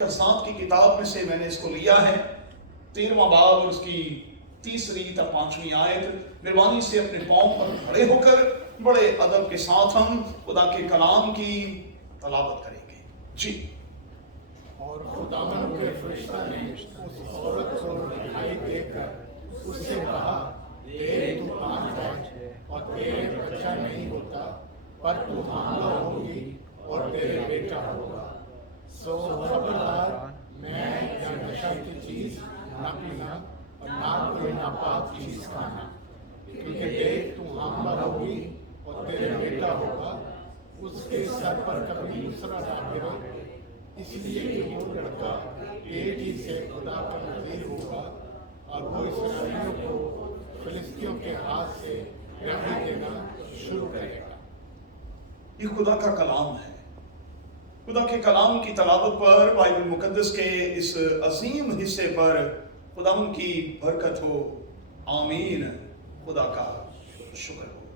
قصات کی کتاب میں سے میں نے اس کو لیا ہے 13واں باب اور اس کی 3 تا 5 آیت. مہربانی سے اپنے پاؤں پر کھڑے ہو کر بڑے ادب کے ساتھ ہم خدا کے کلام کی تلاوت کریں گے. جی. اور خداوند کے فرشتہ نے اس عورت کو دکھائی دے کر اس سے کہا، دیکھ تو 5 ہے اور تیرے بچہ نہیں ہوتا، پر تو حاملہ ہوگی اور تیرے بیٹا ہوگا. سو خبردار میں یا نشہ کی چیز نہ پینا اور نہ کوئی ناپاک چیز کھانا، کیونکہ دیکھ تو حاملہ ہوگی اور تیرے بیٹا ہوگا. اس کے سر پر کبھی دوسرا نہ گرے، اس لیے کہ وہ لڑکا پیٹ ہی سے خدا کا نذیر ہوگا اور وہ اسرائیلیوں کو فلسطینیوں کے ہاتھ سے رہنے دینا شروع کرے گا. یہ خدا کا کلام ہے. خدا کے کلام کی تلاوت پر، بائبل مقدس کے اس عظیم حصے پر خداوند کی برکت ہو. آمین. خدا کا شکر ہو.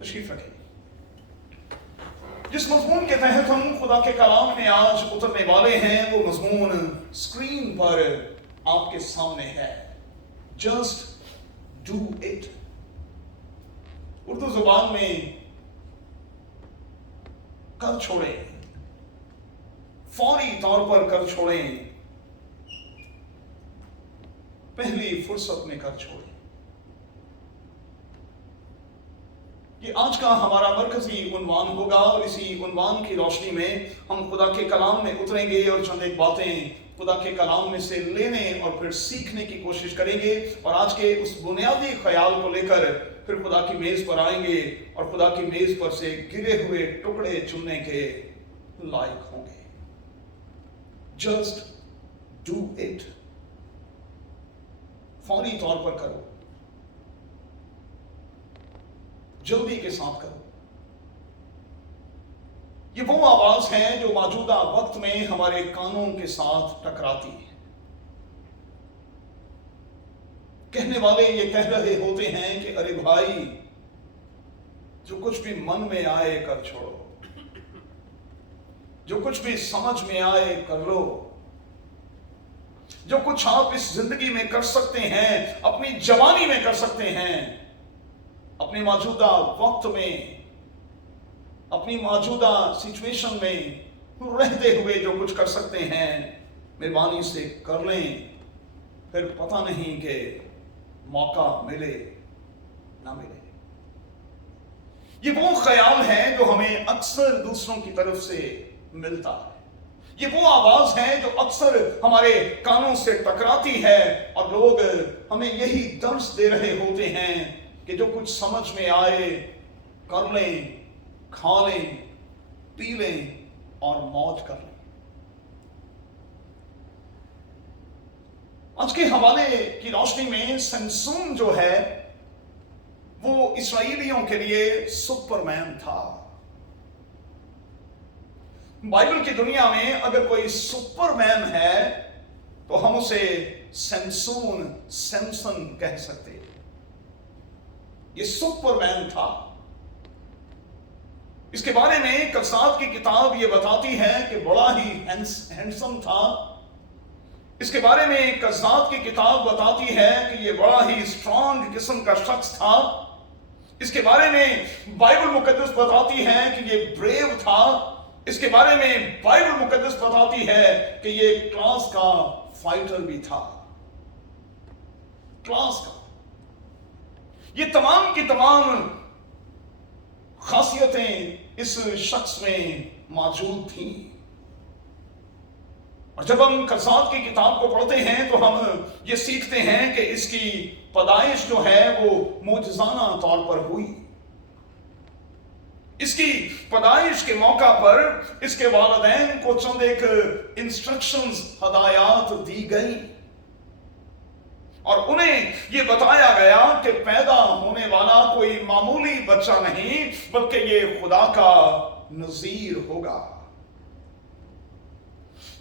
تشریف رکھیں. جس مضمون کے تحت ہم خدا کے کلام میں آج اترنے والے ہیں وہ مضمون اسکرین پر آپ کے سامنے ہے. Just do it. اردو زبان میں کر چھوڑیں، فوری طور پر کر چھوڑیں، پہلی فرصت میں کر چھوڑیں. یہ آج کا ہمارا مرکزی عنوان ہوگا اور اسی عنوان کی روشنی میں ہم خدا کے کلام میں اتریں گے اور چند ایک باتیں خدا کے کلام میں سے لینے اور پھر سیکھنے کی کوشش کریں گے. اور آج کے اس بنیادی خیال کو لے کر پھر خدا کی میز پر آئیں گے اور خدا کی میز پر سے گرے ہوئے ٹکڑے چننے کے لائق ہوں گے. Just do it. فوری طور پر کرو، جلدی کے ساتھ کرو. یہ وہ آواز ہے جو موجودہ وقت میں ہمارے کانوں کے ساتھ ٹکراتی ہے. کہنے والے یہ کہہ رہے ہوتے ہیں کہ ارے بھائی، جو کچھ بھی من میں آئے کر چھوڑو، جو کچھ بھی سمجھ میں آئے کر لو، جو کچھ آپ اس زندگی میں کر سکتے ہیں، اپنی جوانی میں کر سکتے ہیں، اپنے موجودہ وقت میں، اپنی موجودہ سچویشن میں رہتے ہوئے جو کچھ کر سکتے ہیں، مہربانی سے کر لیں. پھر پتہ نہیں کہ موقع ملے نہ ملے. یہ وہ خیال ہے جو ہمیں اکثر دوسروں کی طرف سے ملتا ہے. یہ وہ آواز ہے جو اکثر ہمارے کانوں سے ٹکراتی ہے اور لوگ ہمیں یہی درس دے رہے ہوتے ہیں کہ جو کچھ سمجھ میں آئے کر لیں، کھا لیں، پی لیں اور موج کر لیں. آج کے حوالے کی روشنی میں سمسون جو ہے وہ اسرائیلیوں کے لیے سپرمین تھا. بائبل کی دنیا میں اگر کوئی سپرمین ہے تو ہم اسے سمسن کہہ سکتے. یہ سپرمین تھا. اس کے بارے میں قصات کی کتاب یہ بتاتی ہے کہ بڑا ہی ہینڈسم تھا. اس کے بارے میں قصات کی کتاب بتاتی ہے کہ یہ بڑا ہی اسٹرانگ قسم کا شخص تھا. اس کے بارے میں بائبل مقدس بتاتی ہے کہ یہ بریو تھا. اس کے بارے میں بائبل مقدس بتاتی ہے کہ یہ کلاس کا فائٹر بھی تھا. کلاس کا. یہ تمام کی تمام خاصیتیں اس شخص میں موجود تھیں. اور جب ہم قصات کی کتاب کو پڑھتے ہیں تو ہم یہ سیکھتے ہیں کہ اس کی پیدائش جو ہے وہ معجزانہ طور پر ہوئی. اس کی پیدائش کے موقع پر اس کے والدین کو چند ایک انسٹرکشنز، ہدایات دی گئی اور انہیں یہ بتایا گیا کہ پیدا ہونے والا کوئی معمولی بچہ نہیں بلکہ یہ خدا کا نذیر ہوگا.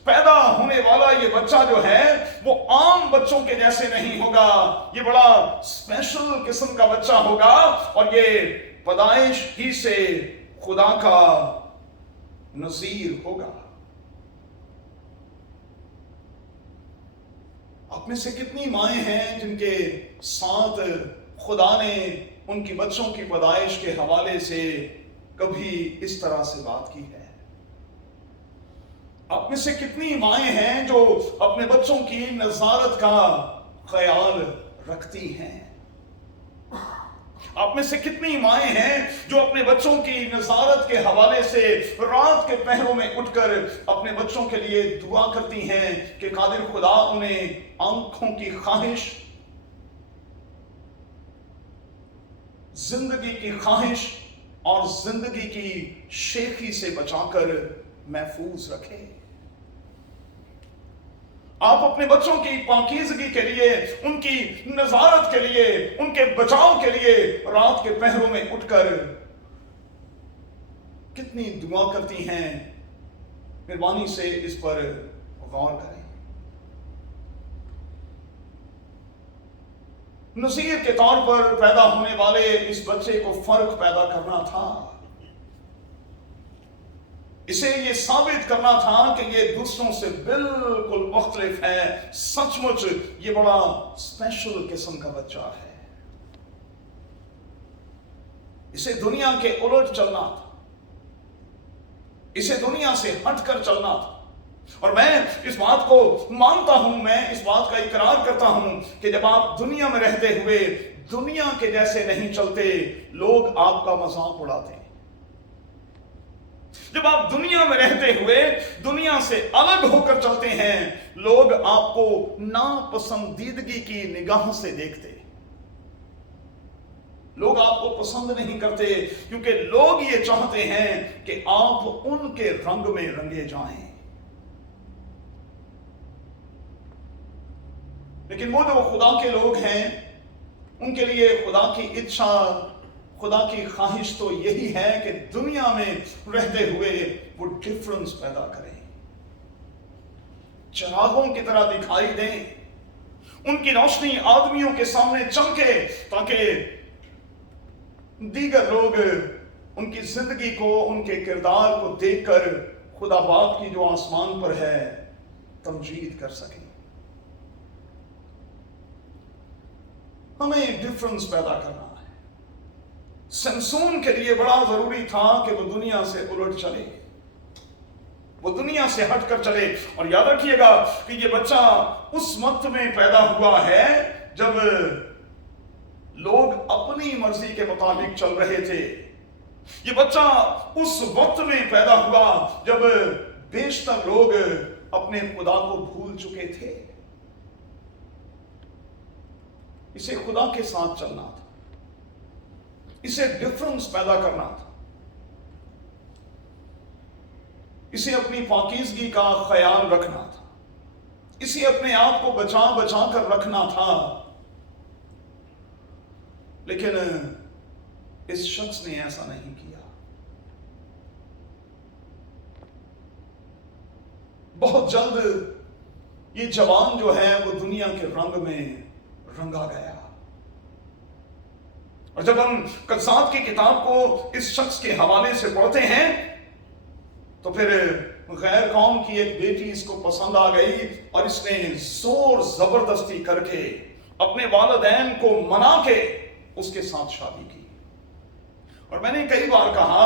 پیدا ہونے والا یہ بچہ جو ہے وہ عام بچوں کے جیسے نہیں ہوگا. یہ بڑا اسپیشل قسم کا بچہ ہوگا اور یہ پیدائش ہی سے خدا کا نذیر ہوگا. आप में से कितनी माएँ हैं जिनके साथ खुदा ने उनकी बच्चों की पैदाइश के हवाले से कभी इस तरह से बात की है? आप में से कितनी माएँ हैं जो अपने बच्चों की नज़ारत का ख्याल रखती हैं? आप में से कितनी माएँ हैं जो अपने बच्चों की नज़ारत के हवाले से रात के पहरों में उठकर अपने बच्चों के लिए दुआ करती हैं कि कादिर खुदा उन्हें आंखों की ख्वाहिश, जिंदगी की ख्वाहिश और जिंदगी की शेखी से बचाकर महफूज रखे। आप अपने बच्चों की पाकीज़गी के लिए, उनकी नज़ारत के लिए, उनके बचाव के लिए रात के पहरों में उठकर कितनी दुआ करती हैं? मेहरबानी से इस पर गौर करें। नसीर के तौर पर पैदा होने वाले इस बच्चे को फर्क पैदा करना था। इसे ये साबित करना था कि ये दूसरों से बिल्कुल मुख्तलिफ है। सचमुच ये बड़ा स्पेशल किस्म का बच्चा है। इसे दुनिया के उलट चलना था, इसे दुनिया से हटकर चलना था। और मैं इस बात को मानता हूं, मैं इस बात का इकरार करता हूं कि जब आप दुनिया में रहते हुए दुनिया के जैसे नहीं चलते, लोग आपका मजाक उड़ाते हैं। जब आप दुनिया में रहते हुए दुनिया से अलग होकर चलते हैं, लोग आपको नापसंदीदगी की निगाह से देखते हैं। लोग आपको पसंद नहीं करते क्योंकि लोग ये चाहते हैं कि आप उनके रंग में रंगे जाएं। लेकिन वो जो खुदा के लोग हैं, उनके लिए खुदा की इच्छा, खुदा की ख्वाहिश तो यही है कि दुनिया में रहते हुए वो डिफरेंस पैदा करें, चिरागों की तरह दिखाई दें, उनकी रोशनी आदमियों के सामने चमके ताकि दीगर लोग उनकी जिंदगी को, उनके किरदार को देखकर खुदा बाप की जो आसमान पर है तमजीद कर सकें। हमें डिफरेंस पैदा करना है। समसून के लिए बड़ा जरूरी था कि वो दुनिया से उलट चले, वो दुनिया से हटकर चले। और याद रखिएगा कि ये बच्चा उस वक्त में पैदा हुआ है जब लोग अपनी मर्जी के मुताबिक चल रहे थे। ये बच्चा उस वक्त में पैदा हुआ जब बेशतर लोग अपने खुदा को भूल चुके थे। इसे खुदा के साथ चलना था, इसे डिफरेंस पैदा करना था, इसे अपनी पाकीज़गी का ख्याल रखना था, इसे अपने आप को बचा बचा कर रखना था। लेकिन इस शख्स ने ऐसा नहीं किया। बहुत जल्द ये जवान जो है वो दुनिया के रंग में रंगा गया। और जब हम कलसात की किताब को इस शख्स के हवाले से पढ़ते हैं तो फिर गैर कौम की एक बेटी इसको पसंद आ गई और इसने जोर जबरदस्ती करके अपने वालिदैन को मना के उसके साथ शादी की। और मैंने कई बार कहा,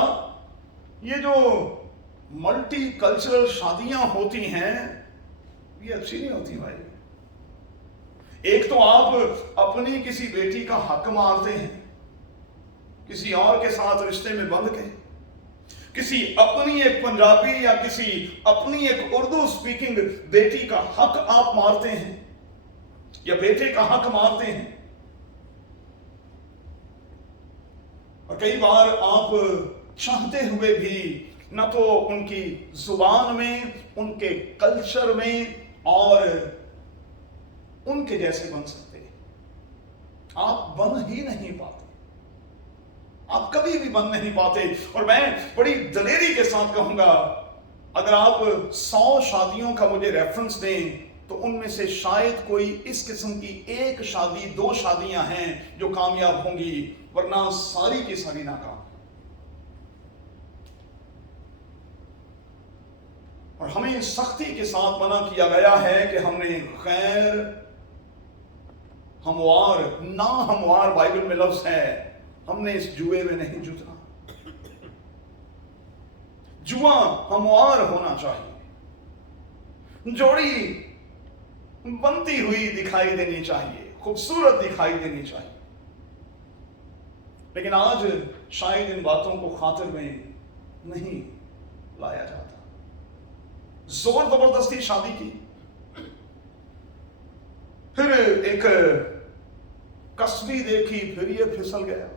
ये जो मल्टी कल्चरल शादियां होती हैं ये अच्छी नहीं होती भाई। एक तो आप अपनी किसी बेटी का हक मारते हैं, किसी और के साथ रिश्ते में बंध के, किसी अपनी एक पंजाबी या किसी अपनी एक उर्दू स्पीकिंग बेटी का हक आप मारते हैं या बेटे का हक मारते हैं। और कई बार आप चाहते हुए भी न तो उनकी जुबान में, उनके कल्चर में और उनके जैसे बन सकते, आप बन ही नहीं पाते, आप कभी भी बन नहीं पाते। और मैं बड़ी दलेरी के साथ कहूंगा, अगर आप 100 शादियों का मुझे रेफरेंस दें तो उनमें से शायद कोई इस किस्म की एक शादी, 2 शादियां हैं जो कामयाब होंगी, वरना सारी की सारी नाकाम। और हमें सख्ती के साथ मना किया गया है कि हमने गैर हमवार, ना हमवार बाइबल में लफ्ज है। हमने इस जुए में नहीं जुटना। जुआ हमवार होना चाहिए, जोड़ी बनती हुई दिखाई देनी चाहिए, खूबसूरत दिखाई देनी चाहिए। लेकिन आज शायद इन बातों को खातिर में नहीं लाया जाता। जोर जबरदस्ती शादी की, फिर एक कसबी देखी, फिर ये फिसल गया।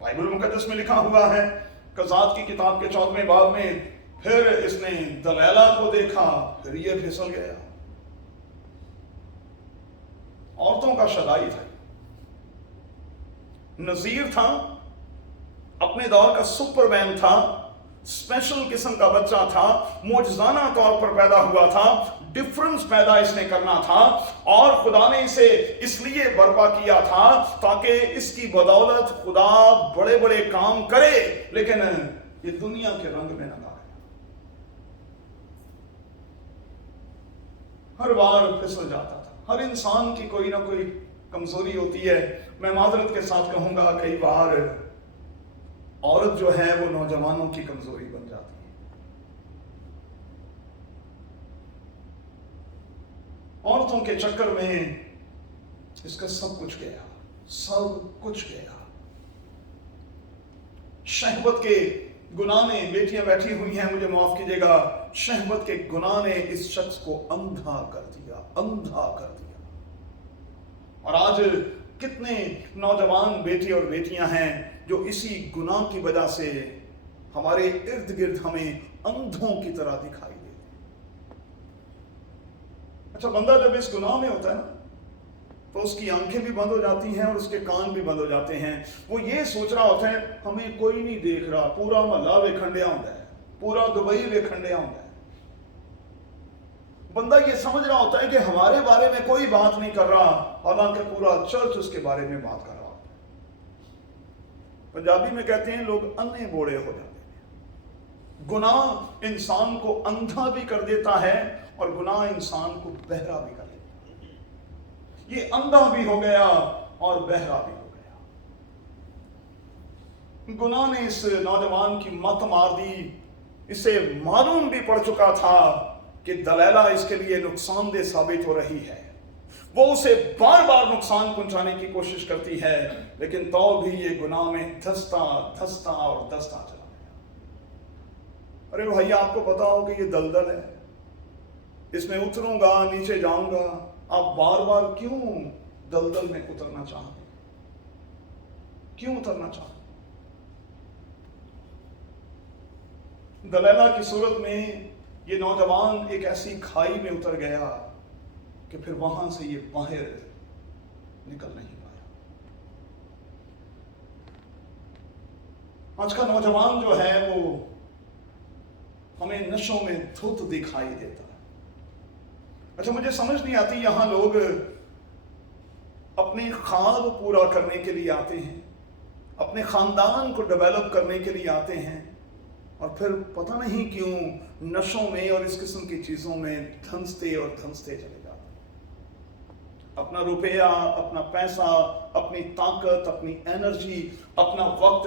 बाइबल मुकद्दस में लिखा हुआ है, कज़ात की किताब के 14वें बाब में, फिर इसने दलैला को देखा, फिर ये फिसल गया। औरतों का शदाई था, नजीर था, अपने दौर का सुपरमैन था, स्पेशल किस्म का बच्चा था, मौजज़ाना तौर पर पैदा हुआ था, डिफरेंस पैदा इसने करना था, और खुदा ने इसे इसलिए बर्पा किया था ताकि इसकी बदौलत खुदा बड़े बड़े काम करे, लेकिन ये दुनिया के रंग में न आए। हर बार फिसल जाता था। हर इंसान की कोई ना कोई कमजोरी होती है। मैं माजरत के साथ कहूंगा, कई बार औरत जो है वो नौजवानों की कमजोरी बन जाती है। औरतों के चक्कर में इसका सब कुछ गया, सब कुछ गया। शहवत के गुनाह ने, बेटियां बैठी हुई हैं, मुझे माफ कीजिएगा, शहवत के गुनाह ने इस शख्स को अंधा कर दिया, अंधा कर दिया। और आज कितने नौजवान बेटे और बेटियां हैं जो इसी गुनाह की वजह से हमारे इर्द गिर्द हमें अंधों की तरह दिखाई देते हैं। अच्छा, बंदा जब इस गुनाह में होता है ना, तो उसकी आंखें भी बंद हो जाती हैं और उसके कान भी बंद हो जाते हैं। वो ये सोच रहा होता है हमें कोई नहीं देख रहा, पूरा महल्ला वेखंडिया होता है, पूरा दुबई वेखंडिया होता है। बंदा ये समझ रहा होता है कि हमारे बारे में कोई बात नहीं कर रहा, हालांकि पूरा चर्च उसके बारे में बात कर रहा होता है। पंजाबी में कहते हैं लोग अन्ने बोड़े हो जाते हैं। गुनाह इंसान को अंधा भी कर देता है और गुनाह इंसान को बहरा भी कर देता है। ये अंधा भी हो गया और बहरा भी हो गया। गुनाह ने इस नौजवान की मत मार दी। इसे मालूम भी पड़ चुका था कि दलैला इसके लिए नुकसानदेह साबित हो रही है। वो उसे बार बार नुकसान पहुंचाने की कोशिश करती है, लेकिन तो भी ये गुनाह में धंसता धंसता और धंसता चला गया। अरे भैया, आपको पता हो कि ये दलदल है, इसमें उतरूंगा, नीचे जाऊंगा। आप बार बार क्यों दलदल में उतरना चाहते? क्यों उतरना चाहते? दलैला की सूरत में ये नौजवान एक ऐसी खाई में उतर गया कि फिर वहां से ये बाहर निकल नहीं पाया। आज का नौजवान जो है वो हमें नशों में धुत दिखाई देता है। अच्छा, मुझे समझ नहीं आती, यहां लोग अपने ख्वाब पूरा करने के लिए आते हैं, अपने खानदान को डेवलप करने के लिए आते हैं, और फिर पता नहीं क्यों नशों में और इस किस्म की चीजों में धंसते और धंसते चले जाते हैं। अपना रुपया, अपना पैसा, अपनी ताकत, अपनी एनर्जी, अपना वक्त,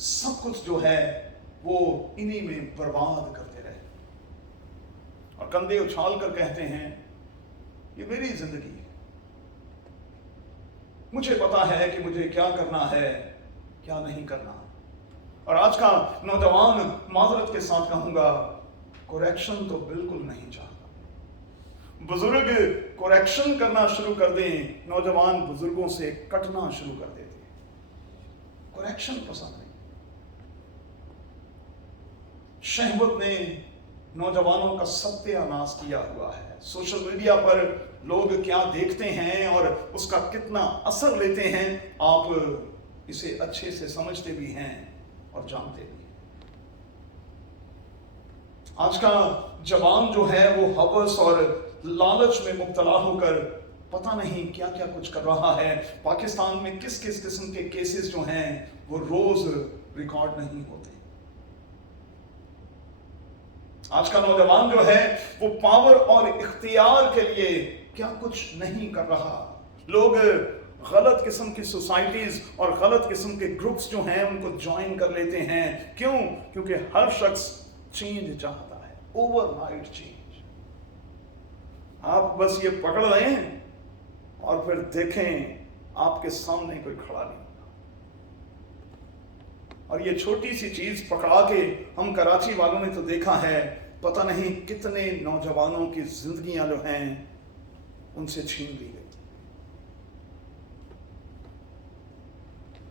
सब कुछ जो है वो इन्हीं में बर्बाद करते रहे और कंधे उछाल कर कहते हैं ये मेरी जिंदगी है, मुझे पता है कि मुझे क्या करना है, क्या नहीं करना। और आज का नौजवान, माजरत के साथ कहूंगा, कोरेक्शन तो बिल्कुल नहीं चाहता। बुजुर्ग कोरेक्शन करना शुरू कर दें, नौजवान बुजुर्गों से कटना शुरू कर देते हैं। कोरेक्शन पसंद नहीं। शहवत ने नौजवानों का सत्यानाश किया हुआ है। सोशल मीडिया पर लोग क्या देखते हैं और उसका कितना असर लेते हैं, आप इसे अच्छे से समझते भी हैं और जानते भी हैं। आज का जवान जो है वो हवस और लालच में मुब्तला होकर पता नहीं क्या क्या कुछ कर रहा है। पाकिस्तान में किस किस किस्म के केसेस जो हैं वो रोज रिकॉर्ड नहीं होते। आज का नौजवान जो है वो पावर और इख्तियार के लिए क्या कुछ नहीं कर रहा, लोग गलत किस्म की सोसाइटीज और गलत किस्म के ग्रुप्स जो हैं उनको ज्वाइन कर लेते हैं। क्यों? क्योंकि हर शख्स चेंज चाहता है, ओवरनाइट चेंज। आप बस ये पकड़ लें और फिर देखें आपके सामने कोई खड़ा नहीं होगा। और ये छोटी सी चीज पकड़ा के हम कराची वालों ने तो देखा है, पता नहीं कितने नौजवानों की जिंदगियां जो हैं उनसे छीन ली गई।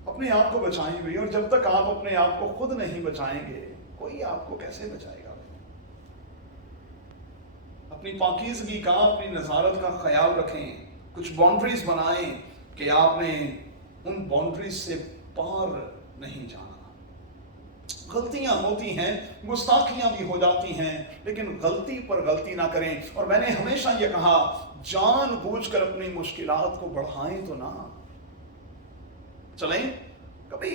अपने आप को बचाएं भी, और जब तक आप अपने आप को खुद नहीं बचाएंगे कोई आपको कैसे बचाएगा? अपनी पाकीज़गी का, अपनी नज़ारत का ख्याल रखें, कुछ बाउंड्रीज बनाएं कि आपने उन बाउंड्रीज से पार नहीं जाना। गलतियां होती हैं, गुस्ताखियां भी हो जाती हैं, लेकिन गलती पर गलती ना करें। और मैंने हमेशा ये कहा, जानबूझकर अपनी मुश्किलात को बढ़ाएं तो ना चलें। कभी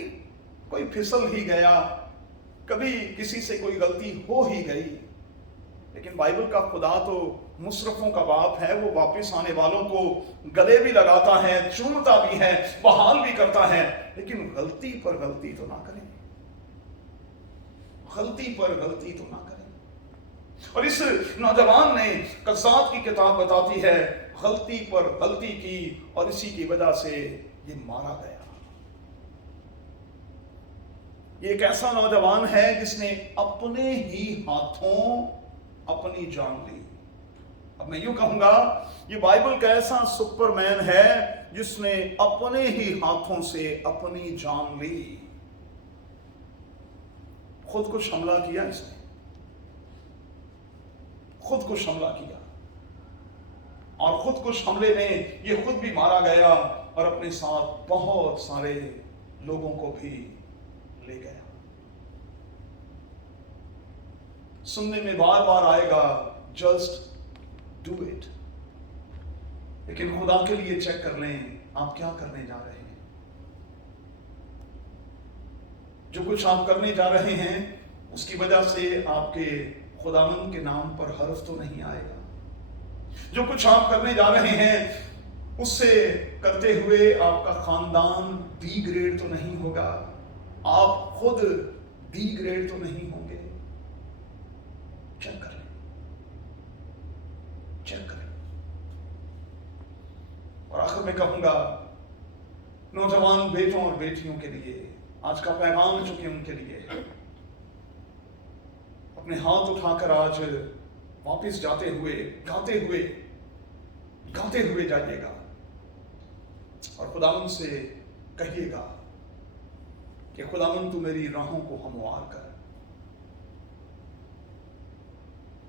कोई फिसल ही गया, कभी किसी से कोई गलती हो ही गई, लेकिन बाइबल का खुदा तो मुसरफों का बाप है। वो वापस आने वालों को गले भी लगाता है, चूमता भी है, बहाल भी करता है, लेकिन गलती पर गलती तो ना करें, गलती पर गलती तो ना करें। और इस नौजवान ने, कज़्ज़ाब की किताब बताती है, गलती पर गलती की और इसी की वजह से ये मारा गया। ये एक ऐसा नौजवान है जिसने अपने ही हाथों अपनी जान ली। अब मैं यूं कहूंगा, ये बाइबल का ऐसा सुपरमैन है जिसने अपने ही हाथों से अपनी जान ली। खुद को हमला किया, इसने खुद को हमला किया, और खुद को हमले में ये खुद भी मारा गया और अपने साथ बहुत सारे लोगों को भी ले गया। सुनने में बार बार आएगा, जस्ट डू इट, लेकिन खुदा के लिए चेक कर लें आप क्या करने जा रहे हैं। जो कुछ आप करने जा रहे हैं उसकी वजह से आपके खुदावंद के नाम पर हर्फ तो नहीं आएगा। जो कुछ आप करने जा रहे हैं उससे करते हुए आपका खानदान डी ग्रेड तो नहीं होगा, आप खुद डी ग्रेड तो नहीं होंगे। चेक करें, चेक करें। और आखिर में कहूंगा, नौजवान बेटों और बेटियों के लिए आज का पैगाम चुके उनके लिए है। अपने हाथ उठाकर आज वापस जाते हुए, गाते हुए जाइएगा और खुदावंद से कहिएगा कि खुदावंद तू मेरी राहों को हमवार कर,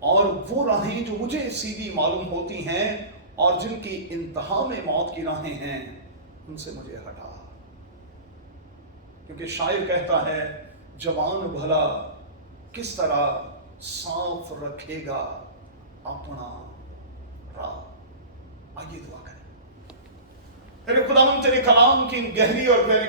और वो राहें जो मुझे सीधी मालूम होती हैं और जिनकी इंतहा में मौत की राहें हैं, उनसे मुझे हटा। क्योंकि शायर कहता है, जवान भला किस तरह साफ रखेगा अपना राह। आइए दुआ करें। तेरे खुदावंद तेरे कलाम की गहरी और गहरी